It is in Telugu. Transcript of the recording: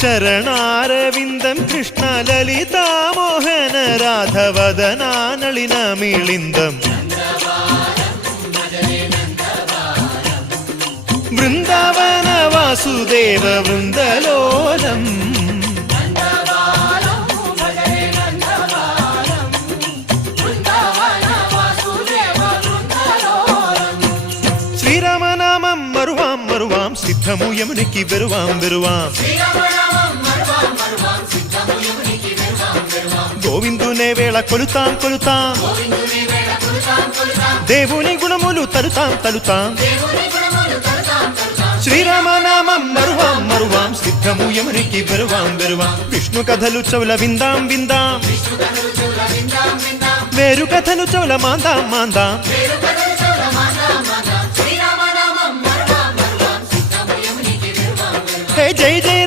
చరణారవిందం కృష్ణ లలితా మోహన రాధవదనా నళిన మిళిందం బృందావన వాసుదేవ వృందలోలం శ్రీరామనామం మరువాం మరువాం సిద్ధము యమునికి వెరువాం వెరువాం గోవిందునే వేళ కొలుతాం కొలుతాం దేవుని గుణములు తలుతాం తలుతాం శ్రీరామనామం మరువాం మరువాం సిద్ధము యమునికి వెరువాం వెరువాం విష్ణు కథలు చౌల విందాం విందాం వేరు కథలు చౌల మాందాం మాందాం జై జై